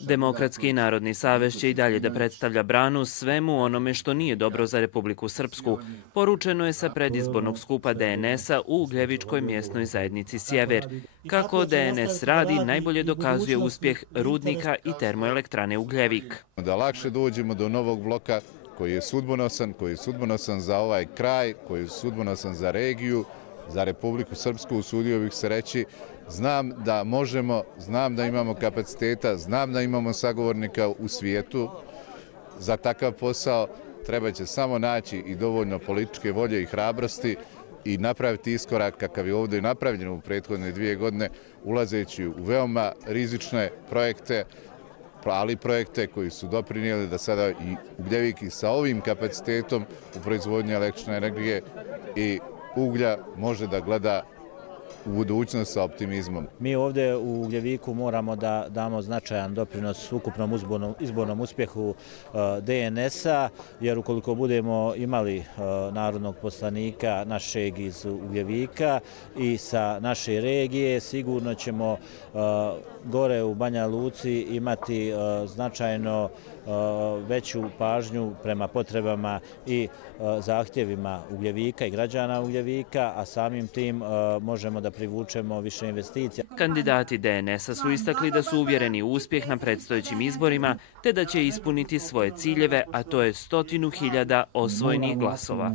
Demokratski narodni savez će i dalje da predstavlja branu svemu onome što nije dobro za Republiku Srpsku, poručeno je sa predizbornog skupa DNS-a u Ugljevičkoj mjesnoj zajednici Sjever. Kako DNS radi, najbolje dokazuje uspjeh rudnika i termoelektrane Ugljevik. Da lakše dođemo do novog bloka koji je sudbonosan za ovaj kraj, koji je sudbonosan za regiju, za Republiku Srpsku, usudio bih se reći. Znam da možemo, znam da imamo kapaciteta, znam da imamo sagovornika u svijetu za takav posao. Treba će samo naći i dovoljno političke volje i hrabrosti i napraviti iskorak kakav je ovdje napravljen u prethodne 2 godine, ulazeći u veoma rizične projekte, ali projekte koji su doprinijeli da sada i Ugljevik i sa ovim kapacitetom u proizvodnji električne energije i uglja može da gleda u budućnost sa optimizmom. Mi ovdje u Ugljeviku moramo da damo značajan doprinos ukupnom izbornom uspjehu DNS-a, jer ukoliko budemo imali narodnog poslanika našeg iz Ugljevika i sa naše regije, sigurno ćemo gore u Banja Luci imati značajno veću pažnju prema potrebama i zahtjevima Ugljevika i građana Ugljevika, a samim tim možemo da privučemo više investicija. Kandidati DNS-a su istakli da su uvjereni u uspjeh na predstojećim izborima, te da će ispuniti svoje ciljeve, a to je 100.000 osvojenih glasova.